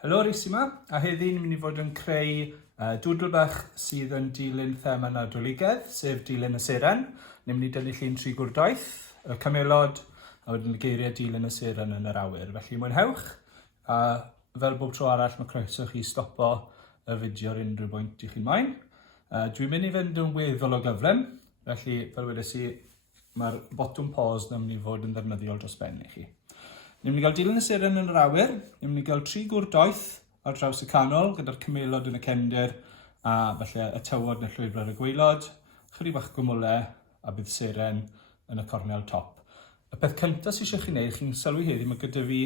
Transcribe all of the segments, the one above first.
Helo, Rhys yma, a heddi ni'n mynd i fod yn creu dŵdl bach sydd yn dilyn thema Nadoligaidd, sef Dilyn y Seren. Ni'n mynd i dynnu llun tri gwr doeth, y camelod, a wedyn y geiriau Dilyn y Seren yn yr awyr. Felly mwynhewch, a fel bob tro arall mae croeso chi stopo y fideo ar unrhyw bwynt i chi'n moyn. Dwi'n mynd i fynd yn weddol o gyflym, felly fel wedes i, mae'r botwm pause na mynd i fod yn ddefnyddiol dros ben i chi. Ni'n mynd i gael Dilyn y Seren yn yr awyr, ni'n mynd i gael tri gwr doeth ar draws y canol, gyda'r camelod yn y cefndir, a falle y tywod neu llwybr ar y gwaelod, chydig bach gwmwlau, a bydd seren yn y cornel top. Y peth cyntaf sydd eisiau chi wneud, chi'n sylwi heddi, mae gyda fi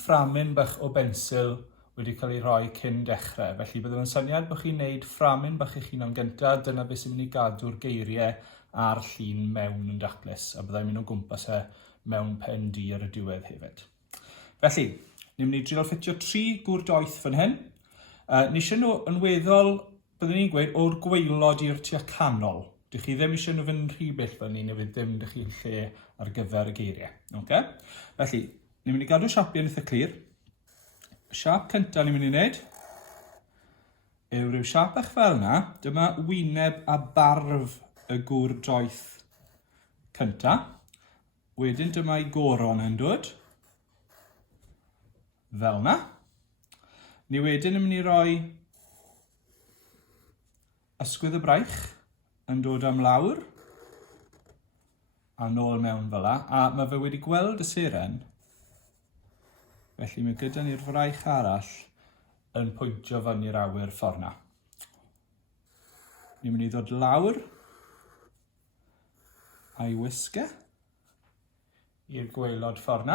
fframyn bach o bensil wedi cael ei roi cyn dechrau. Felly byddai'n syniad bod chi'n gwneud fframyn bach eich hunan gyntaf, dyna beth sy'n mynd i gadw'r geiriau a'r llun mewn yn daclus, a byddai'n mynd o gwmpas mewn pen di ar y diwedd hefyd. Felly, ni'n mynd i drio ffitio tri gwr doeth fan hyn. Ni eisiau nhw yn weddol, byddwn ni'n gweud, o'r gwaelod i'r tua canol. Dych chi ddim eisiau nhw fynd rhy bell fan ni, neu fydd ddim dych chi'n lle ar gyfer y geiriau. Okay? Felly, ni'n mynd i gadw siapiau'n eitha clir. Y siap cyntaf ni'n mynd i wneud yw rhyw siap eich fel yna. Dyma wyneb a barf y gwr doeth cyntaf. Wedyn dyma i goron yn dod. Fel yna. Ni wedyn yn mynd i roi ysgwydd y braich yn dod am lawr a nôl mewn fel yna. A mae fe wedi gweld y seren, felly mae gyda ni'r fraich arall yn pwyntio fan i'r awyr ffordd yna. Ni'n mynd i ddod lawr a'i wisgo i'r gwaelod ffordd yna.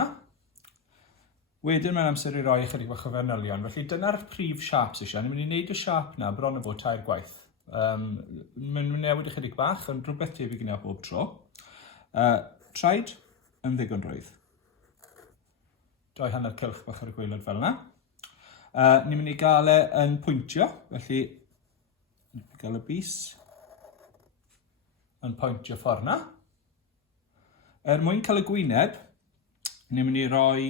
Wedyn mae'n amser i roi chydig bach o fanylion, felly dyna'r prif siaps eisiau. Ni'n mynd i wneud y siap yna bron o fod tair gwaith. Mae'n newid ychydig bach, ond rhywbeth tebyg yna bob tro. Traed yn ddigon rwydd. Doi hanner cylch bach ar y gwaelod fel yna. Ni'n mynd i gael yn pwyntio, felly ni'n mynd i gael y bus yn pwyntio ffordd yna. Mwyn cael y gwyneb, ni'n mynd i roi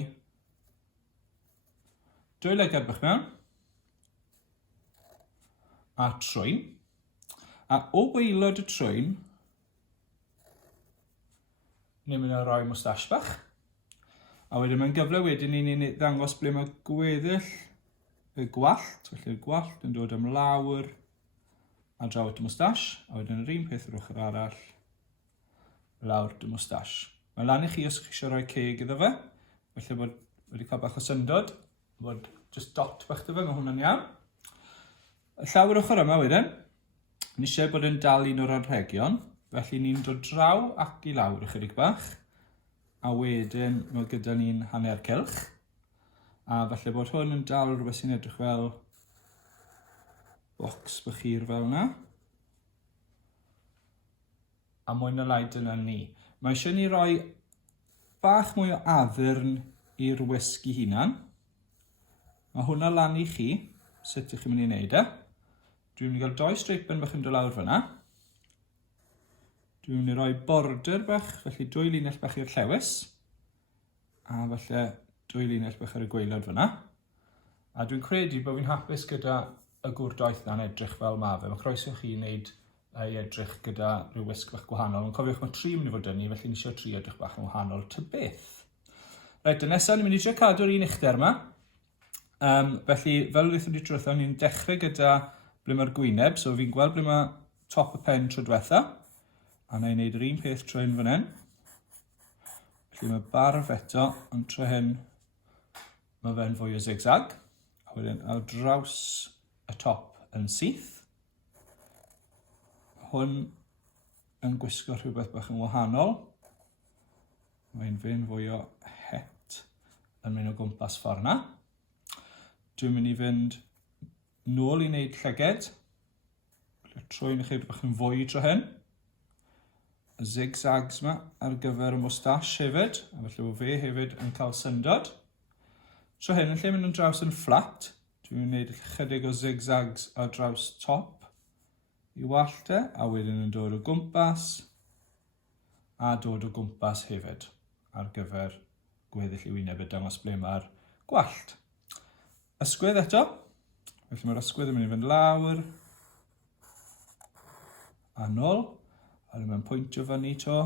dwy leged bach mewn a trwyn. A o waelod y trwyn, ni'n mynd i roi mwstash bach. A wedyn mae'n gyfle wedyn ni'n ddangos ble mae gweddill y gwallt. Felly'r gwallt yn dod am lawr a draw at y mwstash. A wedyn yr un peth yr ochr arall lawr dy mwstash. Mae'n lan i chi os chi eisiau rhoi ceg iddo fe. Felly bod wedi cael bach o syndod. Bod just dot bach iddo fe, mae hwnna'n iawn. Y llawr ochr yma wedyn. Ni eisiau bod yn dal un o'r anrhegion. Felly ni'n dod draw ac i lawr ychydig bach. A wedyn mae gyda ni'n hanner cylch. A falle bod hwn yn dal rhywbeth sy'n edrych fel bocs bach hir fel yna. A mwy na lai dyna ni. Mae eisiau ni roi bach mwy o addurn i'r wisg i hunan. Mae hwnna lan i chi, sut ych chi'n mynd i wneud e. Dwi'n mynd i gael doi streipen bach yn dod lawr fyna. Dwi'n mynd i roi border bach, felly dwy linell bach i'r llewis. A falle dwy linell bach ar y gwaelod fyna. A dwi'n credu bod fi'n hapus gyda y gwr doeth na'n edrych fel ma fe. Mae croeso chi wneud ei edrych gyda rhyw wisg bach gwahanol. Ond cofiwch mae tri mynd i fod yni, felly ni eisiau tri edrych bach yn wahanol ta beth. Reit, y nesaf, ni'n mynd i trio cadw'r un uchder yma. Felly, fel wnaethon ni drwytho, ni'n dechrau gyda ble mae'r gwyneb. So fi'n gweld ble mae top y pen tro diwetha. A na i wneud yr un peth tro hyn fan hyn. Felly mae barf eto, ond tro hyn mae fe'n fwy o zigzag. A wedyn ar draws y top yn syth. Hwn yn gwisgo rhywbeth bach yn wahanol. Mae'n fe'n fwy o het yn mynd o gwmpas ffordd yna. Dwi'n mynd i fynd nôl i wneud llyged. Trwy'n ychydig bach yn fwy tro hyn. Y zigzags yma ar gyfer y mwstash hefyd. A felly bod fe hefyd yn cael syndod. Tro hyn yn lle mynd yn draws yn fflat. Dwi'n wneud chydig o zigzags ar draws top i wallte, a wedyn yn dod o gwmpas, a dod o gwmpas hefyd, ar gyfer gweddill i wyneb y dangos ble mae'r gwallt. ysgwydd eto. Felly mae'r ysgwydd yn mynd i fynd lawr. A nôl. A mae'n pwyntio fyny to.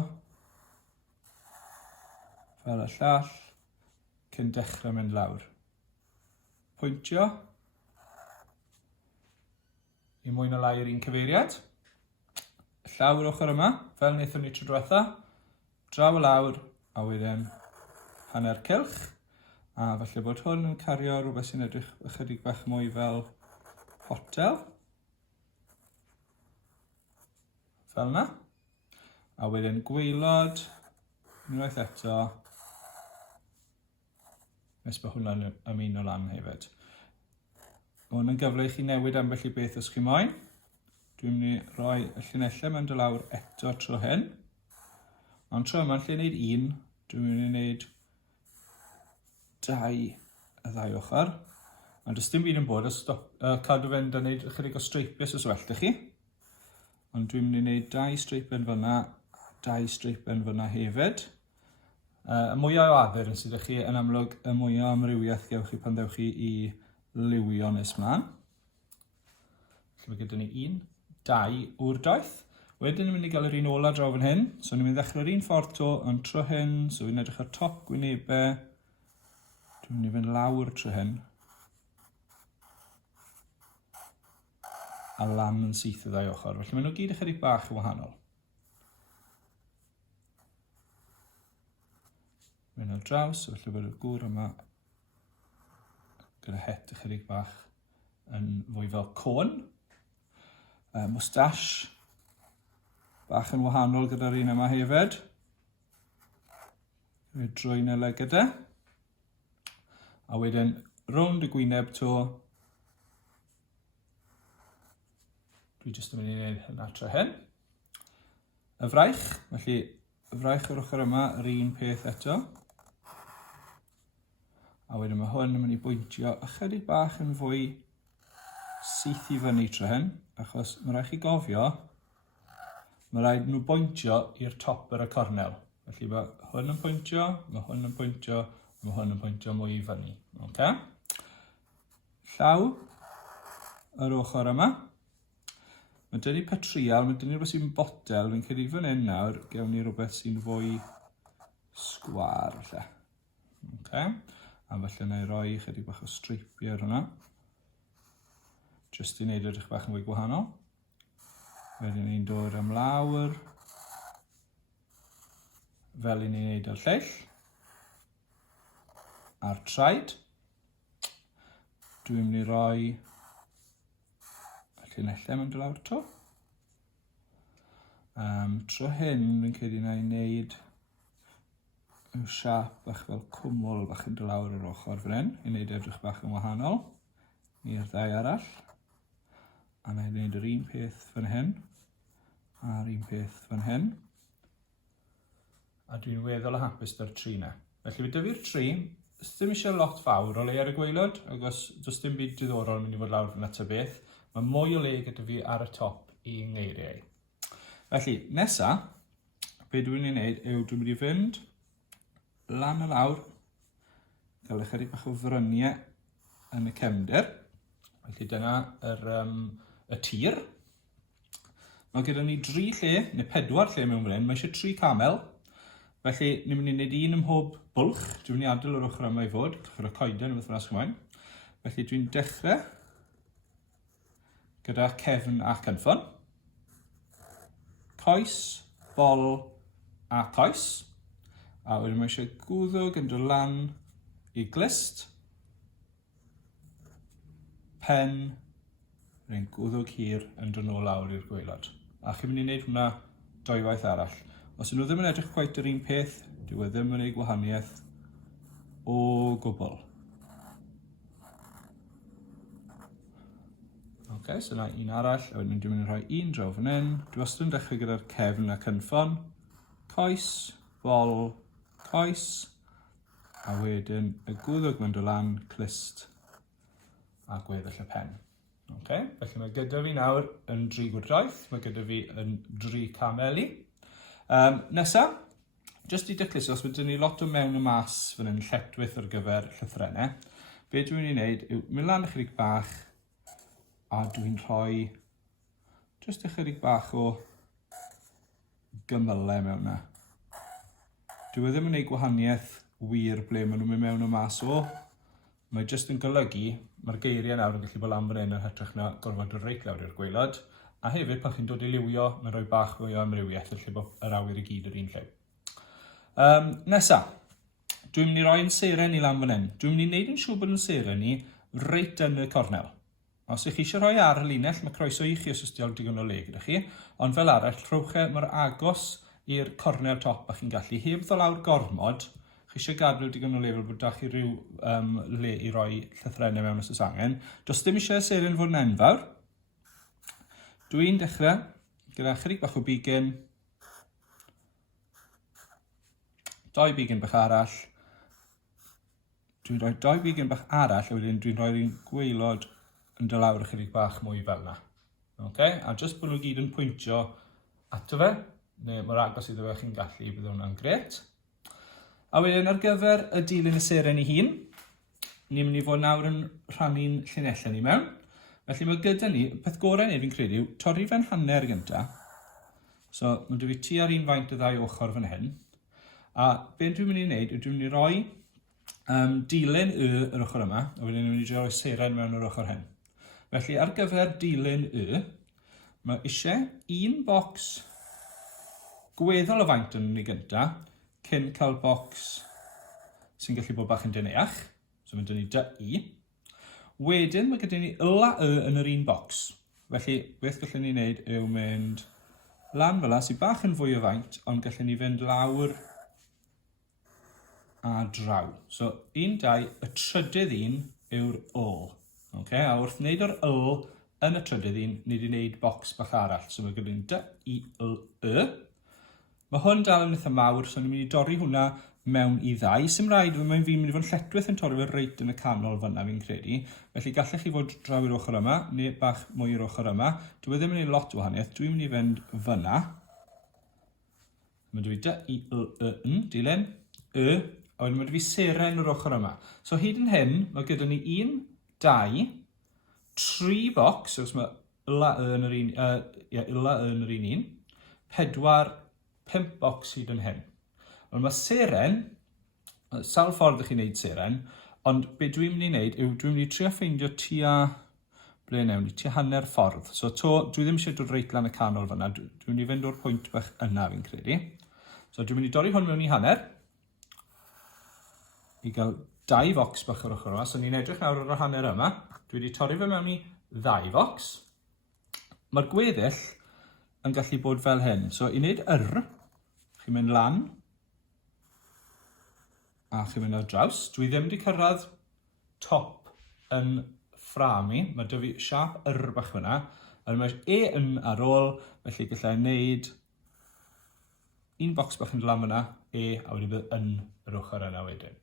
Fel y llall. Cyn dechrau mynd lawr. Pwyntio. I mwy na lai yr un cyfeiriad. Llawr ochr yma, fel wnaethon ni tro diwetha. Draw y lawr, a wedyn hanner cylch. A falle bod hwn yn cario rhywbeth sy'n edrych ychydig bach mwy fel hotel. Fel yna. A wedyn gwaelod, unwaith eto. Nes bod hwnna'n ymuno lan hefyd. Mae hwn yn gyfle i chi newid ambell i beth os chi moyn. Dwi'n mynd i roi y llinellau mewn dy lawr eto tro hyn. Ond tro yma'n lle wneud un, dwi'n mynd i wneud 2 y ddau ochr. Ond does dim byd yn bod cadw fynd a wneud ychydig o streipiau os well chi. Ond dwi'n mynd i wneud 2 streipen fyna, 2 streipen fyna hefyd. Y mwyaf o adder yn sydd chi yn amlwg y mwyaf o amrywiaeth gewch chi pan ddewch chi i liwio nes mlaen. Felly mae gyda ni 1, 2 o'r doeth. Wedyn ni'n mynd i gael yr un ola draw fan hyn. So ni'n mynd i ddechrau'r un ffordd to, ond tro hyn, so fi'n edrych ar top gwynebau. Dwi'n mynd i fynd lawr tro hyn. A lan yn syth y ddau ochr. Felly maen nhw gyd ychydig bach yn wahanol. Mynd ar draws, so felly bod y gŵr yma gyda het ychydig bach yn fwy fel côn. Moustache bach yn wahanol gyda'r un yma hefyd. Drwy'n y legyda. A wedyn rownd y gwyneb to. Dwi jyst yn mynd i wneud hynna tro hyn. Y fraich, felly y fraich o'r ochr yma, yr un peth eto. A wedyn mae hwn yn mynd i bwyntio ychydig bach yn fwy syth i fyny tro hyn, achos mae rhaid chi gofio, mae rhaid nhw bwyntio i'r top yr y cornel. Felly mae hwn yn pwyntio, mae hwn yn pwyntio, mae hwn yn pwyntio mwy i fyny. Okay? Llaw yr ochr yma. Mae dyn ni petrial, mae dyn ni rhywbeth sy'n botel, fi'n credu fan hyn nawr, gewn ni rhywbeth sy'n fwy sgwar. Okay? A felly na i roi chydig bach o streipiau ar hwnna. Jyst i wneud edrych bach yn fwy gwahanol. Wedyn ni'n dod am lawr. Fel i ni'n wneud ar lleill. A'r traed. Dwi'n mynd i roi y llinellau mewn dy lawr to. Tro hyn, fi'n credu na i wneud yw siap bach fel cwmwl bach yn dy lawr yr ochr fan hyn. I wneud edrych bach yn wahanol. I'r ddau arall. A na i wneud yr un peth fan hyn. A'r un peth fan hyn. A dwi'n weddol y hapus da'r tri na. Felly fe dyfu'r tri, ddim eisiau lot fawr o le ar y gwaelod, agos does dim byd diddorol yn mynd i fod lawr fan eto beth. Mae mwy o le gyda fi ar y top i ngeiriau. Felly, nesa, be dwi'n ei wneud yw dwi'n mynd i fynd lan y lawr, gael ychydig bach o fryniau yn y cefndir. Felly dyna y tir. Mae gyda ni 3 lle, neu 4 lle mewn fan hyn. Mae eisiau 3 camel. Felly, ni'n mynd i wneud un ym mhob bwlch. Dwi'n mynd i adael o'r ochr yma i fod, cychwyn o coeden, neu beth yna sgwmaen. Felly, dwi'n dechrau gyda cefn a cynffon. Coes, bol a coes. A wedyn mae eisiau gwddwg yn dod lan i glist. Pen, rhaid gwddwg hir yn dod nôl lawr i'r gwaelod. A chi'n mynd i wneud hwnna 2 waith arall. Os ydyn nhw ddim yn edrych cweit yr un peth, dyw e ddim yn ei gwahaniaeth o gwbl. So yna un arall, a wedyn dwi'n mynd i rhoi un draw fan hyn. Dwi wastad yn dechrau gyda'r cefn a cynffon. Coes, bol, coes. A wedyn y gwddwg mynd o lan, clist a gweddill y pen. Felly mae gyda fi nawr yn 3 gwrtaeth. Mae gyda fi yn 3 cameli. Nesa, jyst i diclis, os wedyn ni lot o mewn y mas fan hyn lletwyth ar gyfer llythrennau. be dwi'n mynd i wneud yw mynd lan ychydig bach a dwi'n rhoi jyst ychydig bach o gymylau mewn na. Dwi ddim yn gwneud gwahaniaeth wir ble maen nhw'n mynd mewn o mas o. Mae jyst yn golygu, mae'r geiriau nawr yn gallu bod lan fan hyn yn hytrach na gorfod yr reit lawr i'r gwaelod. A hefyd, pan chi'n dod i liwio, mae'n rhoi bach fwy o amrywiaeth, felly bod yr awyr i gyd yr un lle. Nesa, dwi'n mynd i roi yn seren i lan fan hyn. Dwi'n mynd i wneud yn siŵr bod yn seren i reit yn y cornel. Os ych chi eisiau rhoi ar y linell, mae croeso i chi os ysdi digon o le gyda chi. Ond fel arall, rhowch e mor agos i'r cornel top a chi'n gallu. Heb ddod lawr gormod, chi eisiau gadw digon o le fel bod da chi rhyw le i roi llythrennau mewn os oes angen. Does dim eisiau seren fod yn enfawr. Dwi'n dechrau gyda chydig bach o bigyn. 2 bigyn bach arall. Dwi'n rhoi 2 bigyn bach arall a wedyn dwi'n rhoi'r un gwaelod yn dod lawr chydig bach mwy fel yna. A jyst bod nhw gyd yn pwyntio ato fe, neu mor agos iddo fe chi'n gallu, bydd hwnna'n gret. A wedyn ar gyfer y dilyn y seren i hun, ni'n mynd i fod nawr yn rhannu'n llinellau ni mewn. Felly mae gyda ni, peth gorau neu fi'n credu yw torri fe'n hanner gyntaf. So mae dy fi tu ar un faint y 2 ochr fan hyn. A be dwi'n mynd i wneud yw dwi'n mynd i roi dilyn yr ochr yma, a wedyn dwi'n mynd i roi seren mewn yr ochr hyn. Felly ar gyfer dilyn mae eisiau un bocs gweddol o faint yn ni gyntaf, cyn cael bocs sy'n gallu bod bach yn dyneach. So mae dyn ni dy. Wedyn mae gyda ni la yn yr un bocs. Felly, beth gallwn ni wneud yw mynd lan fel sy'n bach yn fwy o faint, ond gallwn ni fynd lawr a draw. So, 1, 2, y trydydd un yw'r l. A wrth wneud o'r l yn y trydydd un, ni wedi wneud bocs bach arall. So mae gyda ni dy. Mae hwn dal yn eitha mawr, so ni'n mynd i dorri hwnna mewn i 2. Sym rhaid, mae'n fi'n mynd i fod yn lletwydd yn torri fe reit yn y canol fyna fi'n credu. Felly gallech chi fod draw i'r ochr yma, neu bach mwy i'r ochr yma. Dwi ddim yn gwneud lot o wahaniaeth, dwi'n mynd i fynd fyna. Mae dwi dilyn, a wedyn mae dwi seren o'r ochr yma. So hyd yn hyn, mae gyda ni 1, 2, 3 bocs, os mae la yn yr un, 4, 5 bocs hyd yn hyn. Ond mae seren, sawl ffordd ych chi'n neud seren, ond be dwi'n mynd i wneud yw dwi'n mynd i trio ffeindio tua, ble newn ni, tua hanner ffordd. So dwi ddim eisiau dod reit lan y canol fyna, dwi'n mynd i fynd o'r pwynt bach yna fi'n credu. So dwi'n mynd i dorri hwn mewn i hanner, i gael 2 focs bach o'r ochr yma. So ni'n edrych nawr o'r hanner yma, dwi wedi torri fe mewn i 2 focs. Mae'r gweddill yn gallu bod fel hyn. So i wneud chi'n mynd lan, a chi'n mynd ar draws. Dwi ddim wedi cyrraedd top yn fframi. Mae dy fi siap bach fyna. A mae yn ar ôl, felly gallai wneud un bocs bach yn lan fyna, a wedi bydd yn yr ochr yna wedyn.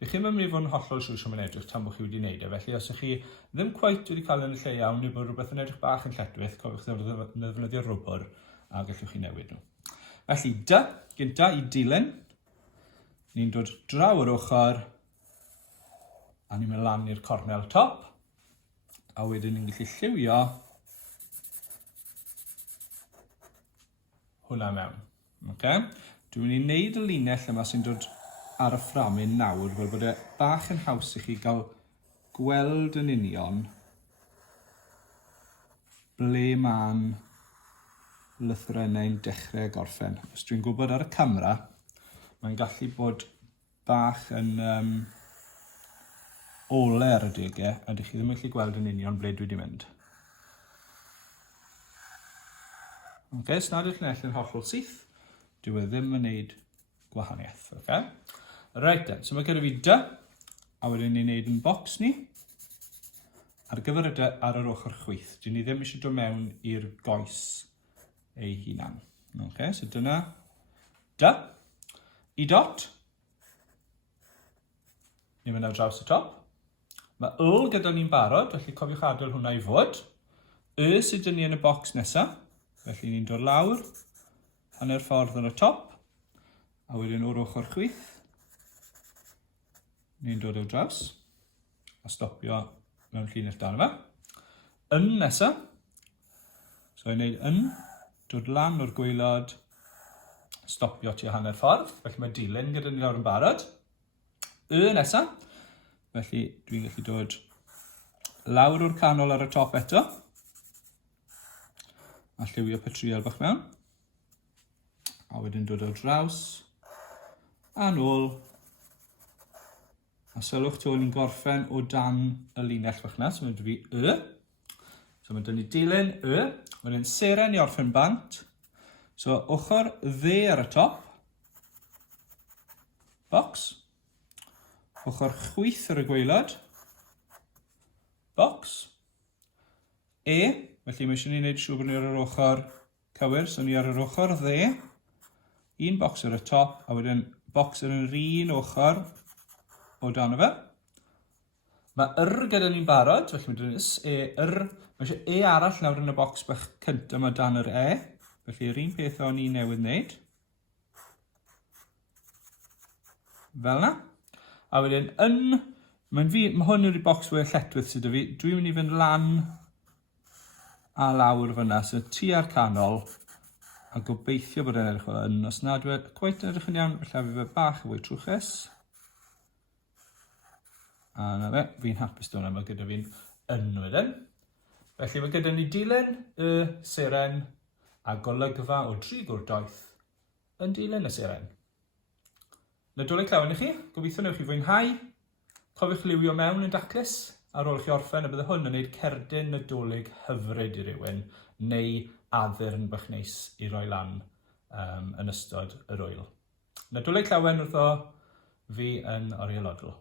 Dych chi'n mynd i fod yn hollol siŵr sy'n mynd edrych tan bod chi wedi wneud e. Felly os ych chi ddim cweit wedi cael yn y lle iawn, neu bod rhywbeth yn edrych bach yn lletwydd, cofiwch ddefnyddio'r rwbr a gallwch chi newid nhw. Felly gynta i dilyn. Ni'n dod draw yr ochr a ni'n mynd lan i'r cornel top. A wedyn ni'n gallu lliwio hwnna mewn. Dwi'n mynd i wneud y linell yma sy'n dod ar y fframyn nawr, fel bod e bach yn haws i chi gael gweld yn union ble mae'n lythrennau'n dechrau gorffen. Os dwi'n gwybod ar y camera, mae'n gallu bod bach yn ole ar y degau, a dych chi ddim yn gallu gweld yn union ble dwi wedi mynd. Os nad ydych chi'n ellu'n hollol syth, dwi ddim yn gwneud gwahaniaeth. Reit then, so mae gyda fi dy, a wedyn ni'n gwneud yn bocs ni, ar gyfer y dy ar yr ochr chwith. Dyn ni ddim eisiau dod mewn i'r goes ei hunan. So dyna dy. I dot. Ni'n mynd ar draws y top. Mae gyda ni'n barod, felly cofiwch adael hwnna i fod. Sydd dyn ni yn y bocs nesaf. Felly ni'n dod lawr, hanner ffordd ar y top, a wedyn o'r ochr chwith, ni'n dod o draws. a stopio mewn llinell dan yma. Nesa. So i'n neud dod lan o'r gwaelod, stopio tua hanner ffordd. Felly mae Dilyn gyda ni lawr yn barod. Nesa. Felly dwi'n gallu dod lawr o'r canol ar y top eto. A lliwio petriol bach mewn. A wedyn dod o draws. A nôl. A sylwch to ni'n gorffen o dan y linell bach na. So mae dwi So mae dyn ni Dilyn, wedyn Seren i orffen bant. So ochr dde ar y top. Bocs. Ochr chwyth ar y gwaelod. Bocs. Felly mae eisiau ni wneud siŵr bod ni ar yr ochr cywir. So ni ar yr ochr dde. Un bocs ar y top, a wedyn bocs ar yr un ochr o dan y fe. Mae gyda ni'n barod, felly mae dyn ni mae eisiau arall nawr yn y bocs bach cynt yma dan yr Felly yr un peth o'n i newydd wneud. Fel na. A wedyn mae hwn yw'r bocs we lletwydd sydd â fi. Dwi'n mynd i fynd lan a lawr fyna, so tu ar canol, a gobeithio bod e'n edrych fel os nad yw cweit yn edrych yn iawn, felly fi fe bach y fwy trwchus. A na fe, fi'n hapus do'n yma gyda fi'n wedyn. Felly mae gyda ni Dilyn y Seren a golygfa o 3 gwrdoeth yn Dilyn y Seren. Nadolig llawen i chi, gobeithio newch chi fwynhau. Cofiwch liwio mewn yn daclus ar ôl chi orffen, a bydde hwn yn gwneud cerdyn nadolig hyfryd i rywun, neu addurn bach neis i roi lan yn ystod yr wyl. Nadolig llawen wrtho fi yn Orielodl.